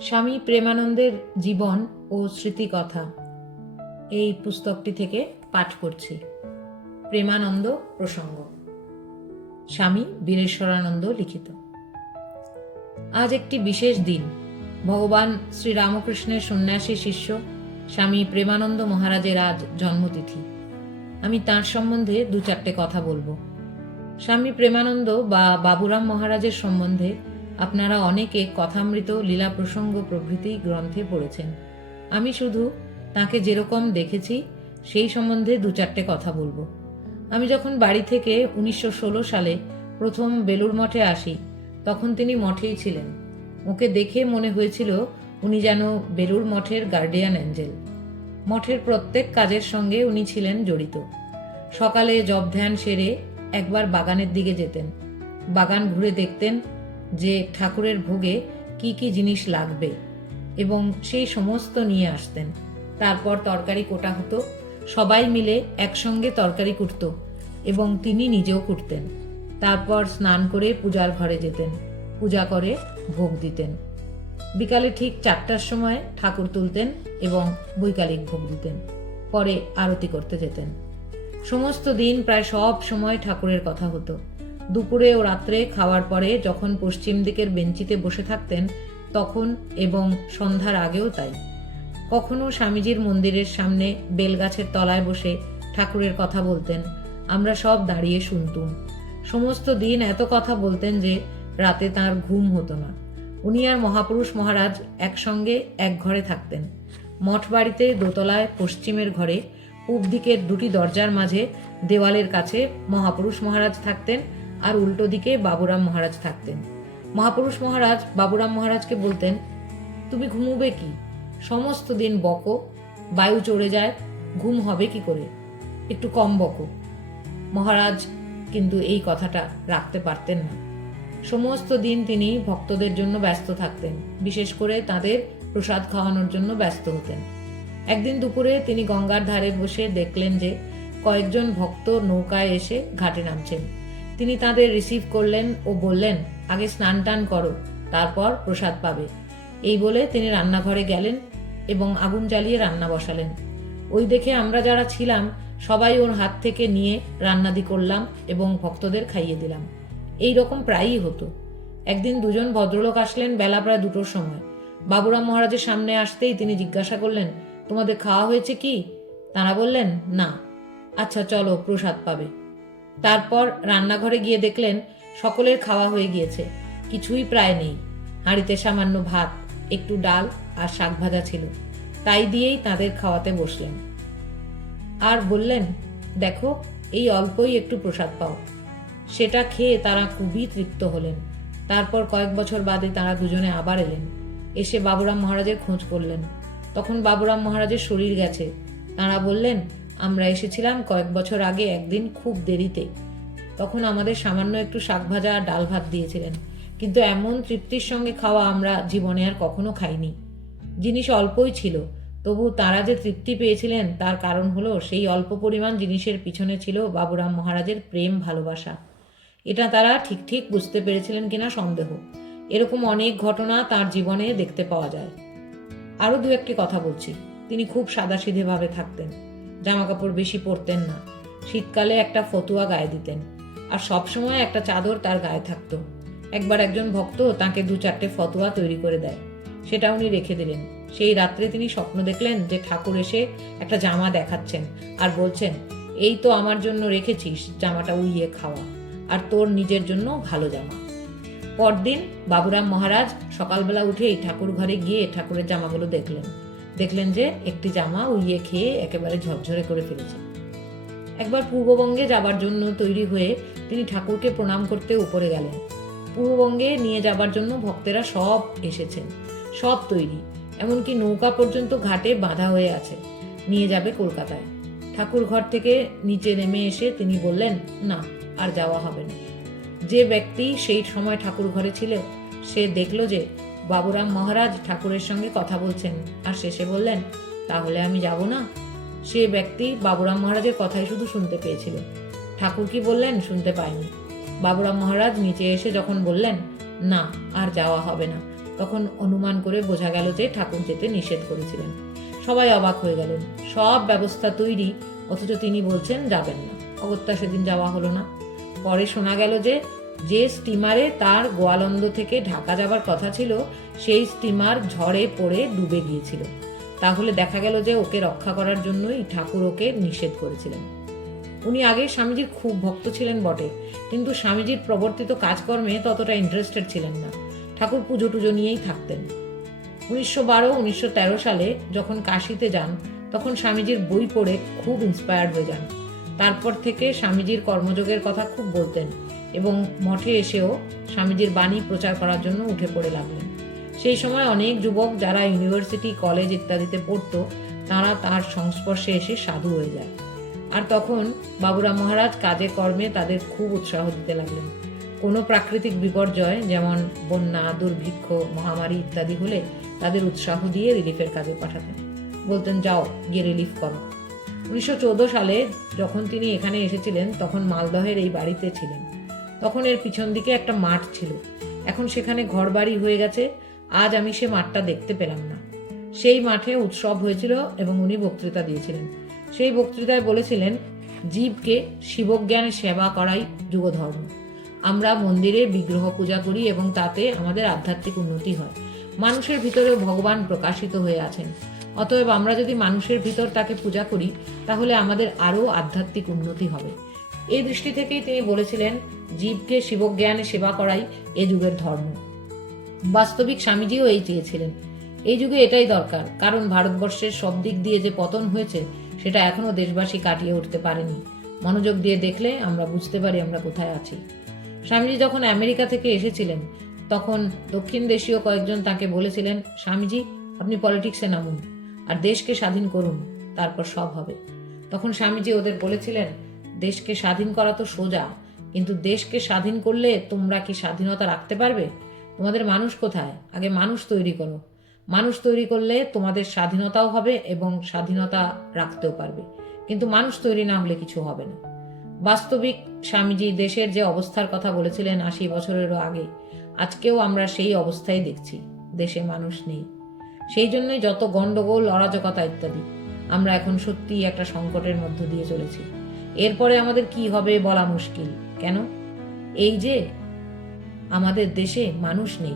স্বামী প্রেমানন্দের জীবন ও স্মৃতিকথা। এই পুস্তকটি থেকে পাঠ করছি। প্রেমানন্দ প্রসঙ্গ। স্বামী বীরেশ্বরানন্দ লিখিত। আজ একটি বিশেষ দিন। ভগবান শ্রীরামকৃষ্ণের সন্ন্যাসী শিষ্য স্বামী প্রেমানন্দ মহারাজের আজ জন্মতিথি। আমি তার সম্বন্ধে দু চারটে কথা বলব। স্বামী প্রেমানন্দ বা বাবুরাম মহারাজের সম্বন্ধে আপনারা অনেকে কথামৃত লীলা প্রসঙ্গ প্রভৃতি গ্রন্থে পড়েছেন। আমি শুধু তাকে যেরকম দেখেছি, সেই সম্বন্ধে দু চারটে কথা বলব। আমি যখন বাড়ি থেকে উনিশশো ষোলো সালে প্রথম বেলুর মঠে আসি, তখন তিনি মঠেই ছিলেন। ওকে দেখে মনে হয়েছিল উনি যেন বেলুর মঠের গার্ডিয়ান অ্যাঞ্জেল। মঠের প্রত্যেক কাজের সঙ্গে উনি ছিলেন জড়িত। সকালে জব ধ্যান সেরে একবার বাগানের দিকে যেতেন। বাগান ঘুরে দেখতেন যে ঠাকুরের ভোগে কি কি জিনিস লাগবে এবং সেই সমস্ত নিয়ে আসতেন। তারপর তরকারি কোটা হতো, সবাই মিলে একসঙ্গে তরকারি কুটত এবং তিনি নিজেও কুটতেন। তারপর স্নান করে পূজার ঘরে যেতেন, পূজা করে ভোগ দিতেন। বিকালে ঠিক চারটার সময় ঠাকুর তুলতেন এবং বৈকালিক ভোগ দিতেন, পরে আরতি করতে যেতেন। সমস্ত দিন প্রায় সব সময় ঠাকুরের কথা হতো। দুপুরে ও রাত্রে খাওয়ার পরে যখন পশ্চিম দিকের বেঞ্চিতে বসে থাকতেন, তখন এবং সন্ধ্যার আগেও তাই। কখনো স্বামীজির মন্দিরের সামনে বেলগাছের তলায় বসে ঠাকুরের কথা বলতেন, আমরা সব দাঁড়িয়ে শুনতুম। সমস্ত দিন এত কথা বলতেন যে রাতে তার ঘুম হতো না। উনি আর মহাপুরুষ মহারাজ একসঙ্গে এক ঘরে থাকতেন। মঠ বাড়িতে দোতলায় পশ্চিমের ঘরে, পূব দিকের দুটি দরজার মাঝে দেওয়ালের কাছে মহাপুরুষ মহারাজ থাকতেন আর উল্টো দিকে বাবুরাম মহারাজ থাকতেন। মহাপুরুষ মহারাজ বাবুরাম মহারাজকে বলতেন, তুমি ঘুমুবে কি? সমস্ত দিন বকো, বায়ু চড়ে যায়, ঘুম হবে কি করে? একটু কম বকো। মহারাজ কিন্তু এই কথাটা রাখতে পারতেন না। সমস্ত দিন তিনি ভক্তদের জন্য ব্যস্ত থাকতেন, বিশেষ করে তাদের প্রসাদ খাওয়ানোর জন্য ব্যস্ত হতেন। একদিন দুপুরে তিনি গঙ্গার ধারে বসে দেখলেন যে কয়েকজন ভক্ত নৌকায় এসে ঘাটে নামছেন। তিনি তাদের রিসিভ করলেন ও বললেন, আগে স্নান টান করো, তারপর প্রসাদ পাবে। এই বলে তিনি রান্নাঘরে গেলেন এবং আগুন জ্বালিয়ে রান্না বসালেন। ওই দেখে আমরা যারা ছিলাম, সবাই ওর হাত থেকে নিয়ে রান্নাদি করলাম এবং ভক্তদের খাইয়ে দিলাম। এই রকম প্রায়ই হতো। একদিন দুজন ভদ্রলোক আসলেন বেলা প্রায় দুটোর সময়। বাবুরাম মহারাজের সামনে আসতেই তিনি জিজ্ঞাসা করলেন, তোমাদের খাওয়া হয়েছে কি? তারা বললেন, না। আচ্ছা চলো, প্রসাদ পাবে। তারপর রান্নাঘরে গিয়ে দেখলেন সকলের খাওয়া হয়ে গিয়েছে। কিছুই প্রায় নেই। হাঁড়িতে সামান্য ভাত, একটু ডাল আর শাক ভাজা ছিল। তাই দিয়েই তাদের খাওয়াতে বসলেন। আর বললেন, দেখো, এই অল্পই একটু প্রসাদ পাও। সেটা খেয়ে তারা খুবই তৃপ্ত হলেন। তারপর কয়েক বছর বাদে তারা দুজনে আবার এলেন। এসে বাবুরাম মহারাজের খোঁজ করলেন। তখন বাবুরাম মহারাজের শরীর গেছে। তারা বললেন আমরা এসেছিলাম কয়েক বছর আগে একদিন খুব দেরিতে। তখন আমাদের সামান্য একটু শাক ভাজা আর ডাল ভাত দিয়েছিলেন। কিন্তু এমন তৃপ্তির সঙ্গে খাওয়া আমরা জীবনে আর কখনো খাইনি। জিনিস অল্পই ছিল, তবু তারা যে তৃপ্তি পেয়েছিলেন তার কারণ হলো সেই অল্প পরিমাণ জিনিসের পিছনে ছিল বাবুরাম মহারাজের প্রেম ভালোবাসা। এটা তারা ঠিক ঠিক বুঝতে পেরেছিলেন কিনা সন্দেহ। এরকম অনেক ঘটনা তার জীবনে দেখতে পাওয়া যায়। আরও দু একটি কথা বলছি। তিনি খুব সাদাসিধেভাবে থাকতেন। জামা কাপড় বেশি পরতেন না। শীতকালে একটা ফতুয়া গায়ে দিতেন আর সবসময় একটা চাদর তার গায়ে থাকতো। একবার একজন ভক্ত তাকে দু চারটে ফতোয়া তৈরি করে দেয়। সেটা উনি রেখে দিলেন। সেই রাত্রে তিনি স্বপ্ন দেখলেন যে ঠাকুর এসে একটা জামা দেখাচ্ছেন আর বলছেন, এই তো আমার জন্য রেখেছিস জামাটা উইয়ে খাওয়া আর তোর নিজের জন্য ভালো জামা। পরদিন বাবুরাম মহারাজ সকালবেলা উঠেই ঠাকুর ঘরে গিয়ে ঠাকুরের জামাগুলো দেখলেন। দেখলেন যে একটি জামা উড়িয়ে খেয়ে একেবারে ঝরঝরে করে ফেলেছে। একবার পূর্ববঙ্গে যাবার জন্য তৈরি হয়ে তিনি ঠাকুরকে প্রণাম করতে উপরে গেলেন। পূর্ববঙ্গে নিয়ে যাবার জন্য ভক্তেরা সব এসেছেন, সব তৈরি, এমনকি নৌকা পর্যন্ত ঘাটে বাঁধা হয়ে আছে, নিয়ে যাবে কলকাতায়। ঠাকুর ঘর থেকে নিচে নেমে এসে তিনি বললেন, না, আর যাওয়া হবে না। যে ব্যক্তি সেই সময় ঠাকুর ঘরে ছিল, সে দেখল যে বাবুরাম মহারাজ ঠাকুরের সঙ্গে কথা বলছেন। আর শেষে বললেন, তাহলে আমি যাব না? সে ব্যক্তি বাবুরাম মহারাজের কথাই শুধু শুনতে পেয়েছিল। ঠাকুর কি বললেন শুনতে পায়নি বাবুরাম মহারাজ নিচে এসে যখন বললেন, না, আর যাওয়া হবে না, তখন অনুমান করে বোঝা গেল যে ঠাকুর যেতে নিষেধ করেছিলেন। সবাই অবাক হয়ে গেলেন। সব ব্যবস্থা তৈরি, অথচ তিনি বলছেন যাবেন না। অগত্যা সেদিন যাওয়া হলো না। পরে শোনা গেল যে যে স্টিমারে তার গোয়ালন্দ থেকে ঢাকা যাবার কথা ছিল, সেই স্টিমার ঝড়ে পড়ে ডুবে গিয়েছিল। তাহলে দেখা গেল যে ওকে রক্ষা করার জন্যই ঠাকুর ওকে নিষেধ করেছিলেন। উনি আগে স্বামীজির খুব ভক্ত ছিলেন বটে, কিন্তু স্বামীজির প্রবর্তিত কাজকর্মে ততটা ইন্টারেস্টেড ছিলেন না। ঠাকুর পুজো টুজো নিয়েই থাকতেন। উনিশশো বারো, উনিশশো তেরো সালে যখন কাশিতে যান, তখন স্বামীজির বই পড়ে খুব ইন্সপায়ার্ড হয়ে যান। তারপর থেকে স্বামীজির কর্মযোগের কথা খুব বলতেন। এবং মঠে এসেও স্বামীজির বাণী প্রচার করার জন্য উঠে পড়ে লাগলেন। সেই সময় অনেক যুবক যারা ইউনিভার্সিটি, কলেজ ইত্যাদিতে পড়ত, তারা তার সংস্পর্শে এসে সাধু হয়ে যায়। আর তখন বাবুরা মহারাজ কাজে কর্মে তাদের খুব উৎসাহ দিতে লাগলেন। কোনো প্রাকৃতিক বিপর্যয়, যেমন বন্যা, দুর্ভিক্ষ, মহামারী ইত্যাদি হলে তাদের উৎসাহ দিয়ে রিলিফের কাজে পাঠাতেন। বলতেন, যাও, গিয়ে রিলিফ করো। উনিশশো চৌদ্দ সালে যখন তিনি এখানে এসেছিলেন, তখন মালদহের এই বাড়িতে ছিলেন। তখন এর পিছন দিকে একটা মাঠ ছিল। এখন সেখানে ঘরবাড়ি হয়ে গেছে। আজ আমি সে মাঠটা দেখতে পেলাম না। সেই মাঠে উৎসব হয়েছিল এবং উনি বক্তৃতা দিয়েছিলেন। সেই বক্তৃতায় বলেছিলেন, জীবকে শিবজ্ঞানে সেবা করাই যুগধর্ম। আমরা মন্দিরে বিগ্রহ পূজা করি এবং তাতে আমাদের আধ্যাত্মিক উন্নতি হয়। মানুষের ভিতরেও ভগবান প্রকাশিত হয়ে আছেন। অতএব আমরা যদি মানুষের ভিতর তাকে পূজা করি, তাহলে আমাদের আরও আধ্যাত্মিক উন্নতি হবে। এই দৃষ্টি থেকেই তিনি বলেছিলেন, জীবকে শিবজ্ঞানে সেবা করাই এ যুগের ধর্ম। বাস্তবিক স্বামীজিও এই চেয়েছিলেন। এই যুগে এটাই দরকার, কারণ ভারতবর্ষের সব দিক দিয়ে যে পতন হয়েছে, সেটা এখনও দেশবাসী কাটিয়ে উঠতে পারেনি। মনোযোগ দিয়ে দেখলে আমরা বুঝতে পারি আমরা কোথায় আছি। স্বামীজি যখন আমেরিকা থেকে এসেছিলেন, তখন দক্ষিণ দেশীয় কয়েকজন তাকে বলেছিলেন, স্বামীজি, আপনি পলিটিক্সে নামুন আর দেশকে স্বাধীন করুন, তারপর সব হবে। তখন স্বামীজি ওদের বলেছিলেন দেশকে স্বাধীন করা তো সোজা, কিন্তু দেশকে স্বাধীন করলে তোমরা কি স্বাধীনতা রাখতে পারবে? তোমাদের মানুষ কোথায়? আগে মানুষ তৈরি করো। মানুষ তৈরি করলে তোমাদের স্বাধীনতাও হবে এবং স্বাধীনতা রাখতেও পারবে। কিন্তু মানুষ তৈরি না হলে কিছু হবে না। বাস্তবিক স্বামীজি দেশের যে অবস্থার কথা বলেছিলেন আশি বছরেরও আগে, আজকেও আমরা সেই অবস্থায় দেখছি। দেশে মানুষ নেই। সেই জন্যই যত গণ্ডগোল, অরাজকতা ইত্যাদি, আমরা এখন সত্যিই একটা সংকটের মধ্য দিয়ে চলেছি। এরপরে আমাদের কি হবে বলা মুশকিল, কেন? এই যে, আমাদের দেশে মানুষ নেই।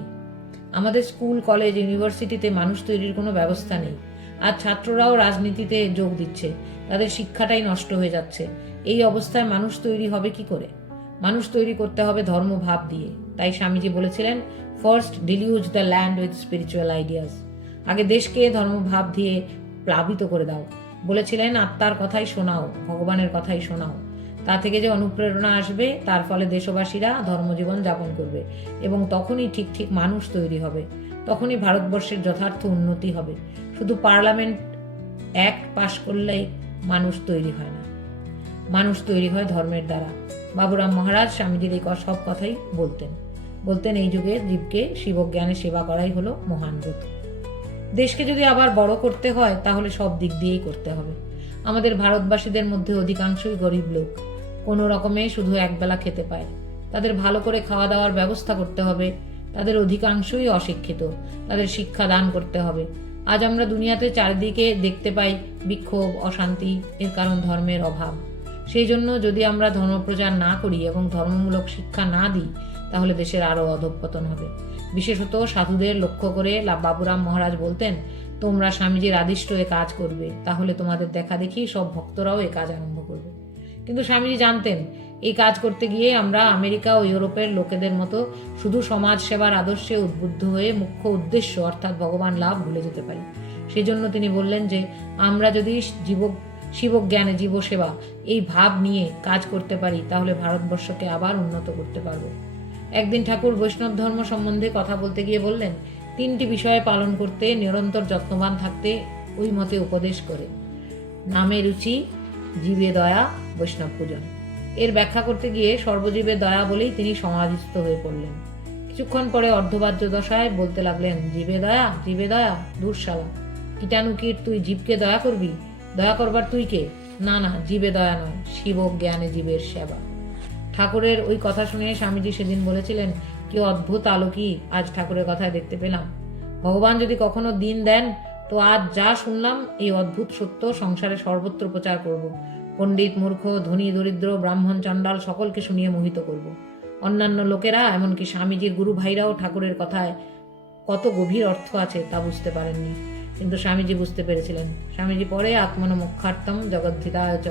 আমাদের স্কুল, কলেজ, ইউনিভার্সিটিতে মানুষ তৈরির কোনো ব্যবস্থা নেই। আর ছাত্ররাও রাজনীতিতে যোগ দিচ্ছে। তাদের শিক্ষাটাই নষ্ট হয়ে যাচ্ছে। এই অবস্থায় মানুষ তৈরি হবে কি করে? মানুষ তৈরি করতে হবে ধর্মভাব দিয়ে। তাই স্বামীজি বলেছিলেন first deluge the land with spiritual ideas আগে দেশকে ধর্মভাব দিয়ে প্লাবিত করে দাও। বলেছিলেন, আত্মার কথাই শোনাও, ভগবানের কথাই শোনাও। তা থেকে যে অনুপ্রেরণা আসবে, তার ফলে দেশবাসীরা ধর্মজীবন যাপন করবে এবং তখনই ঠিক ঠিক মানুষ তৈরি হবে। তখনই ভারতবর্ষের যথার্থ উন্নতি হবে। শুধু পার্লামেন্ট অ্যাক্ট পাশ করলেই মানুষ তৈরি হয় না। মানুষ তৈরি হয় ধর্মের দ্বারা। বাবুরাম মহারাজ স্বামীজির এই সব কথাই বলতেন। বলতেন, এই যুগে জীবকে শিবজ্ঞানে সেবা করাই হলো মহান ব্রত। দেশকে যদি আবার বড় করতে হয়, তাহলে সব দিক দিয়েই করতে হবে। আমাদের ভারতবাসীদের মধ্যে অধিকাংশই গরিব লোক। কোনো রকমে শুধু একবেলা খেতে পায়। তাদের ভালো করে খাওয়া দাওয়ার ব্যবস্থা করতে হবে। তাদের অধিকাংশই অশিক্ষিত। তাদের শিক্ষা দান করতে হবে। আজ আমরা দুনিয়াতে চারিদিকে দেখতে পাই বিক্ষোভ, অশান্তি, এর কারণ ধর্মের অভাব। সেই জন্য যদি আমরা ধর্মপ্রচার না করি এবং ধর্মমূলক শিক্ষা না দিই, তাহলে দেশের আরও অধঃপতন হবে। বিশেষত সাধুদের লক্ষ্য করে বাবুরাম মহারাজ বলতেন, তোমরা স্বামীজির আদিষ্ট এ কাজ করবে, তাহলে তোমাদের দেখা দেখি সব ভক্তরাও এ কাজ আরম্ভ করবে। কিন্তু স্বামীজি জানতেন, এই কাজ করতে গিয়ে আমরা আমেরিকা ও ইউরোপের লোকেদের মতো শুধু সমাজ সেবার আদর্শে উদ্বুদ্ধ হয়ে মুখ্য উদ্দেশ্য অর্থাৎ ভগবান লাভ ভুলে যেতে পারি। সেই জন্য তিনি বললেন যে, আমরা যদি জীব শিবজ্ঞানে জীবসেবা, এই ভাব নিয়ে কাজ করতে পারি, তাহলে ভারতবর্ষকে আবার উন্নত করতে পারব। একদিন ঠাকুর বৈষ্ণব ধর্ম সম্বন্ধে কথা বলতে গিয়ে বললেন, তিনটি বিষয়ে পালন করতে নিরন্তর যত্নবান থাকতে ওই মতে উপদেশ করে। নামে রুচি, জীবে দয়া, বৈষ্ণব পূজন। এর ব্যাখ্যা করতে গিয়ে সর্বজীবের দয়া বলেই তিনি সমাধিস্থ হয়ে পড়লেন। কিছুক্ষণ পরে অর্ধবাহ্য দশায় বলতে লাগলেন, জীবে দয়া জীবে দয়া, দুঃশালা। কীটাণুকীট তুই জীবকে দয়া করবি? দয়া করবার তুই কে? না না, জীবে দয়া নয়, শিব জ্ঞানে জীবের সেবা। ঠাকুরের ওই কথা শুনে স্বামীজি সেদিন বলেছিলেন, কি অদ্ভুত আলোকই আজ ঠাকুরের কথায় দেখতে পেলাম। ভগবান যদি কখনো দিন দেন, তো আজ যা শুনলাম, এই অদ্ভুত সত্য সংসারে সর্বত্র প্রচার করব। পণ্ডিত, মূর্খ, ধনী, দরিদ্র, ব্রাহ্মণ, চণ্ডাল, সকলকে শুনিয়ে মোহিত করব। অন্যান্য লোকেরা, এমনকি স্বামীজির গুরু ভাইরাও ঠাকুরের কথায় কত গভীর অর্থ আছে তা বুঝতে পারেননি। কিন্তু স্বামীজি বুঝতে পেরেছিলেন। স্বামীজি পরে আত্মন মুখার্তম জগদ্ধিতায় চ।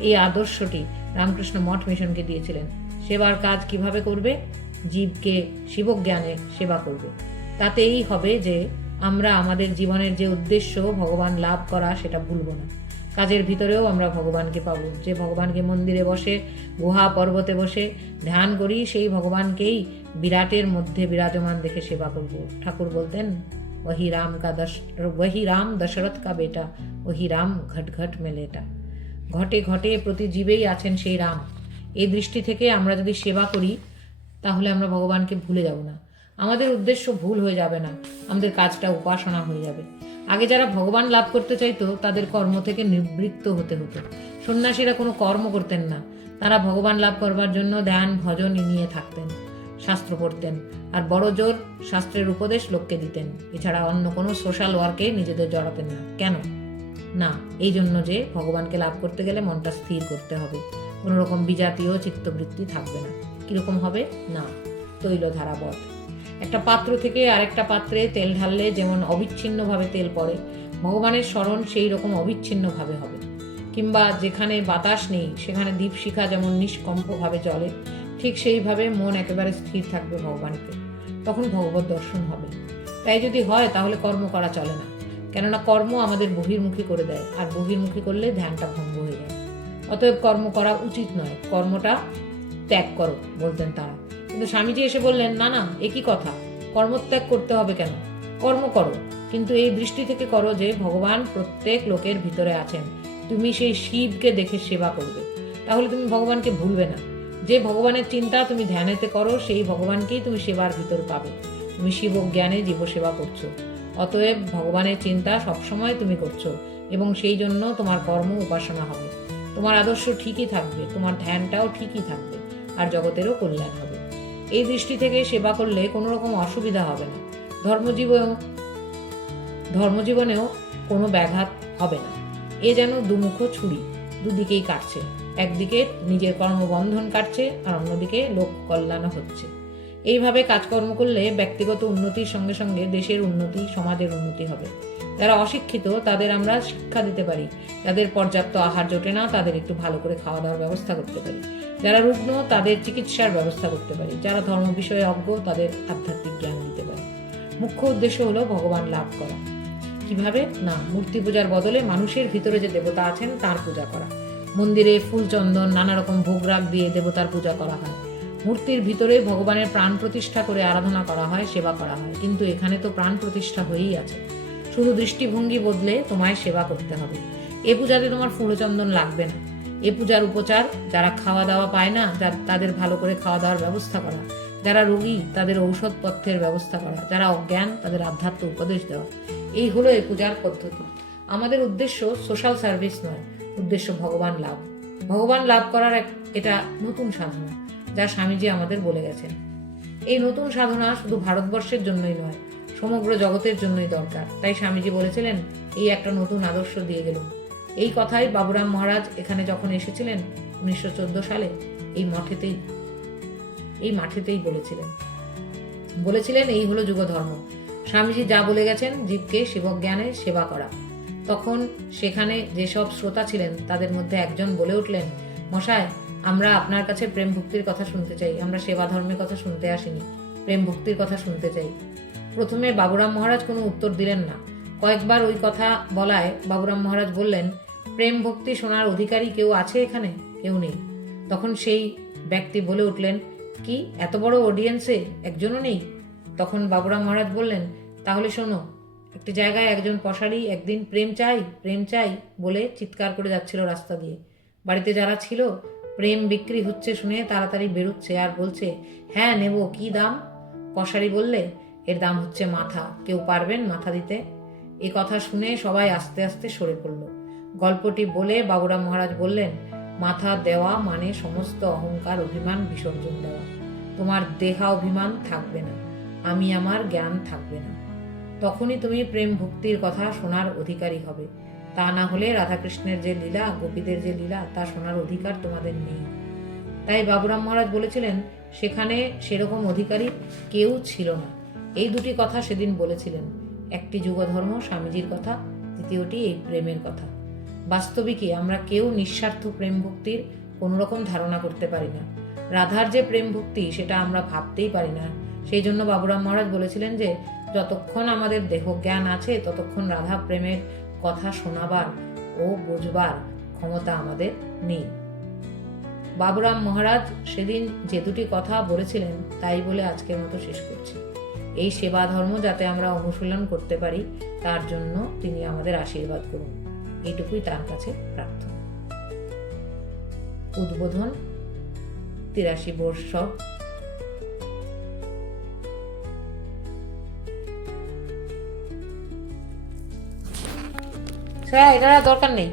এই আদর্শটি রামকৃষ্ণ মঠ মিশনকে দিয়েছিলেন সেবার কাজ কিভাবে করবে জীবকে শিবজ্ঞানে সেবা করবে তাতেই হবে যে আমরা আমাদের জীবনের যে উদ্দেশ্য ভগবান লাভ করা সেটা ভুলব না কাজের ভিতরেও আমরা ভগবানকে পাবো যে ভগবানকে মন্দিরে বসে গুহা পর্বতে বসে ধ্যান করি সেই ভগবানকেই বিরাটের মধ্যে বিরাজমান দেখে সেবা করব ঠাকুর বলতেন वही राम का दश वही রাম দশরথ কা বেটা वही রাম ঘট ঘট মেলেটা ঘটে ঘটে প্রতি জীবেই আছেন সেই রাম। এই দৃষ্টি থেকে আমরা যদি সেবা করি, তাহলে আমরা ভগবানকে ভুলে যাব না। আমাদের উদ্দেশ্য ভুল হয়ে যাবে না। আমাদের কাজটা উপাসনা হয়ে যাবে। আগে যারা ভগবান লাভ করতে চাইতো, তাদের কর্ম থেকে নিবৃত্ত হতে হতো। সন্ন্যাসীরা কোনো কর্ম করতেন না। তারা ভগবান লাভ করবার জন্য ধ্যান, ভজন নিয়ে থাকতেন, শাস্ত্র পড়তেন আর বড় জোর শাস্ত্রের উপদেশ লোককে দিতেন। এছাড়া অন্য কোনো সোশ্যাল ওয়ার্কে নিজেদের জড়াতেন না। কেন? না এই জন্য যে ভগবানকে লাভ করতে গেলে মনটা স্থির করতে হবে। কোনো রকম বিজাতীয় চিত্তবৃত্তি থাকবে না। কীরকম হবে? না, তৈলধারা বধ একটা পাত্র থেকে আরেকটা পাত্রে তেল ঢাললে যেমন অবিচ্ছিন্নভাবে তেল পড়ে, ভগবানের স্মরণ সেই রকম অবিচ্ছিন্নভাবে হবে। কিংবা যেখানে বাতাস নেই, সেখানে দীপশিখা যেমন নিষ্কম্পভাবে জ্বলে ঠিক সেইভাবে মন একেবারে স্থির থাকবে ভগবানকে। তখন ভগবত দর্শন হবে। তাই যদি হয়, তাহলে কর্ম করা চলে না। কেননা কর্ম আমাদের বহির্মুখী করে দেয়, আর বহির্মুখী করলে ধ্যানটা ভঙ্গ হয়ে যায়। অতএব কর্ম করা উচিত নয়, কর্মটা ত্যাগ করো, বলতেন তারা। কিন্তু স্বামীজি এসে বললেন, না না, একই কথা কর্মত্যাগ করতে হবে কেন? কর্ম করো, কিন্তু এই দৃষ্টি থেকে করো যে ভগবান প্রত্যেক লোকের ভিতরে আছেন, তুমি সেই শিবকে দেখে সেবা করবে। তাহলে তুমি ভগবানকে ভুলবে না। যে ভগবানের চিন্তা তুমি ধ্যানেতে করো, সেই ভগবানকেই তুমি সেবার ভিতর পাবে। তুমি শিব জ্ঞানে জীব সেবা করছ। অতএব ভগবানের চিন্তা সবসময় তুমি করছ এবং সেই জন্য তোমার কর্ম উপাসনা হবে। তোমার আদর্শ ঠিকই থাকবে, তোমার ধ্যানটাও ঠিকই থাকবে, আর জগতেরও কল্যাণ হবে। এই দৃষ্টি থেকে সেবা করলে কোনো রকম অসুবিধা হবে না। ধর্মজীবন, ধর্মজীবনেও কোনো ব্যাঘাত হবে না। এ যেন দুমুখ ছুরি, দুদিকেই কাটছে। একদিকে নিজের কর্মবন্ধন কাটছে আর অন্যদিকে লোক কল্যাণও হচ্ছে। এইভাবে কাজকর্ম করলে ব্যক্তিগত উন্নতির সঙ্গে সঙ্গে দেশের উন্নতি, সমাজের উন্নতি হবে। যারা অশিক্ষিত, তাদের আমরা শিক্ষা দিতে পারি। যাদের পর্যাপ্ত আহার জোটে না, তাদের একটু ভালো করে খাওয়া দাওয়ার ব্যবস্থা করতে পারি। যারা রুগ্ন, তাদের চিকিৎসার ব্যবস্থা করতে পারি। যারা ধর্ম বিষয়ে অজ্ঞ, তাদের আধ্যাত্মিক জ্ঞান দিতে পারি। মুখ্য উদ্দেশ্য হলো ভগবান লাভ করা। কীভাবে? না, মূর্তি পূজার বদলে মানুষের ভিতরে যে দেবতা আছেন, তার পূজা করা। মন্দিরে ফুল, চন্দন, নানা রকম ভোগ রাগ দিয়ে দেবতার পূজা করা হয়। মূর্তির ভিতরে ভগবানের প্রাণ প্রতিষ্ঠা করে আরাধনা করা হয়, সেবা করা হয়। কিন্তু এখানে তো প্রাণ প্রতিষ্ঠা হয়েই আছে। শুধু দৃষ্টিভঙ্গি বদলে তোমায় সেবা করতে হবে। এ পূজাতে তোমার ফুলচন্দন লাগবে না। এ পূজার উপচার, যারা খাওয়া দাওয়া পায় না তাদের ভালো করে খাওয়া দাওয়ার ব্যবস্থা করা। যারা রোগী, তাদের ঔষধপত্রের ব্যবস্থা করা। যারা অজ্ঞান, তাদের আধ্যাত্ম উপদেশ দেওয়া। এই হলো এই পূজার পদ্ধতি। আমাদের উদ্দেশ্য সোশ্যাল সার্ভিস নয়, উদ্দেশ্য ভগবান লাভ। ভগবান লাভ করার এক, এটা নতুন সাধনা। যা স্বামীজি আমাদের বলে গেছেন। এই নতুন সাধনা শুধু ভারতবর্ষের জন্যই নয়, সমগ্র জগতের জন্যই দরকার। তাই স্বামীজি বলেছিলেন, এই একটা নতুন আদর্শ দিয়ে গেলুম। এই কথাই বাবুরাম মহারাজ এখানে যখন এসেছিলেন, উনিশশো চোদ্দ সালে এই মঠেতেই, এই মাঠেতেই বলেছিলেন। বলেছিলেন, এই হলো যুগ ধর্ম স্বামীজি যা বলে গেছেন, জীবকে শিবজ্ঞানে সেবা করা। তখন সেখানে যেসব শ্রোতা ছিলেন, তাদের মধ্যে একজন বলে উঠলেন, মশায় আমরা আপনার কাছে প্রেম ভক্তির কথা শুনতে চাই। আমরা সেবা ধর্মের কথা শুনতে আসিনি। প্রেম ভক্তির কথা শুনতে চাই। প্রথমে বাবুরাম মহারাজ কোনো উত্তর দিলেন না। কয়েকবার ওই কথা বলায় বাবুরাম মহারাজ বললেন, প্রেম ভক্তি শোনার অধিকারী কেউ আছে এখানে? কেউ নেই। তখন সেই ব্যক্তি বলে উঠলেন, কি, এত বড় অডিয়েন্সে একজনও নেই? তখন বাবুরাম মহারাজ বললেন, তাহলে শোনো, একটি জায়গায় একজন পশারি একদিন প্রেম চাই প্রেম চাই বলে চিৎকার করে যাচ্ছিল রাস্তা দিয়ে। বাড়িতে যারা ছিল প্রেম বিক্রি হচ্ছে শুনে তাড়াতাড়ি বেরোচ্ছে আর বলছে হ্যাঁ নেব, কি দাম? পশারি বললে, এর দাম হচ্ছে মাথা, কেউ পারবেন মাথা দিতে? এ কথা শুনে সবাই আস্তে আস্তে সরে পড়ল। গল্পটি বলে বাবুরাম মহারাজ বললেন, মাথা দেওয়া মানে সমস্ত অহংকার, অভিমান, বিসর্জন দেওয়া। তোমার দেহা অভিমান থাকবে না, আমি আমার জ্ঞান থাকবে না। তখনই তুমি প্রেম ভক্তির কথা শোনার অধিকারী হবে। তা না হলে রাধাকৃষ্ণের যে লীলা, গোপীদের যে লীলা, তা শোনার অধিকার তোমাদের নেই। তাই বাবুরাম মহারাজ বলেছিলেন, সেখানে সেরকম অধিকারী কেউ ছিল না। এই দুটি কথা সেদিন বলেছিলেন। একটি যুগধর্ম, স্বামীজির কথা, দ্বিতীয়টি এই প্রেমের কথা। বাস্তবিকই আমরা কেউ নিঃস্বার্থ প্রেম ভক্তির কোনো রকম ধারণা করতে পারি না। রাধার যে প্রেম ভক্তি, সেটা আমরা ভাবতেই পারি না। সেই জন্য বাবুরাম মহারাজ বলেছিলেন যে, যতক্ষণ আমাদের দেহ জ্ঞান আছে, ততক্ষণ রাধা প্রেমের কথা শোনাবার ও বোঝবার ক্ষমতা আমাদের নেই। বাবুরাম মহারাজ সেদিন যে দুটি কথা বলেছিলেন তাই বলে আজকের মতো শেষ করছি। এই সেবা ধর্ম যাতে আমরা অনুশীলন করতে পারি, তার জন্য তিনি আমাদের আশীর্বাদ করুন। এইটুকুই তার কাছে প্রার্থনা। উদ্বোধন তিরাশি বর্ষ এটা দরকার নেই।